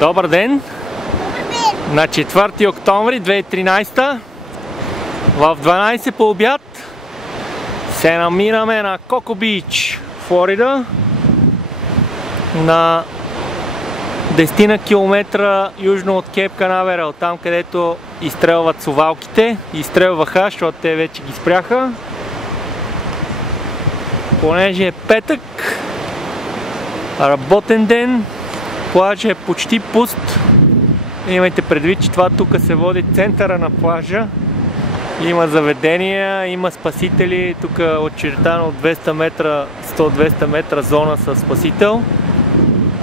Добър ден! На 4 октомври 2013 в 12 по обяд се намираме на Коко Бич, Флорида, на 10 км южно от Кейп Канаверал, там където изстрелват совалките. Изстрелваха, защото те вече ги спряха. Понеже е петък, работен ден, плажът е почти пуст. Имайте предвид, че това тук се води центъра на плажа. Има заведения, има спасители. Тук е очертано от 200 метра, 100-200 метра зона със спасител.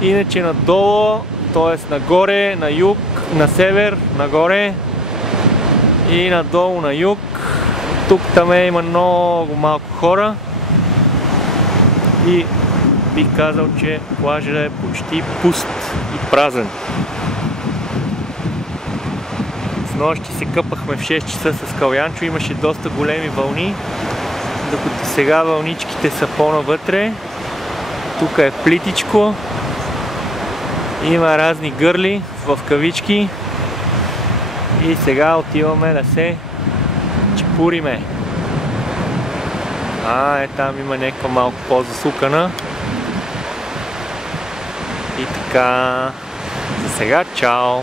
Иначе надолу, т.е. нагоре, на юг, на север, нагоре и надолу на юг. Тук там има много малко хора. И бих казал, че плажът е почти пуст и празен. Снощи се къпахме в 6 часа с Калянчо, имаше доста големи вълни, докато сега вълничките са по-навътре. Тук е плитичко, има разни гърли в кавички и сега отиваме да се чепуриме. Там има някаква малко по-засукана. И така, за сега чао!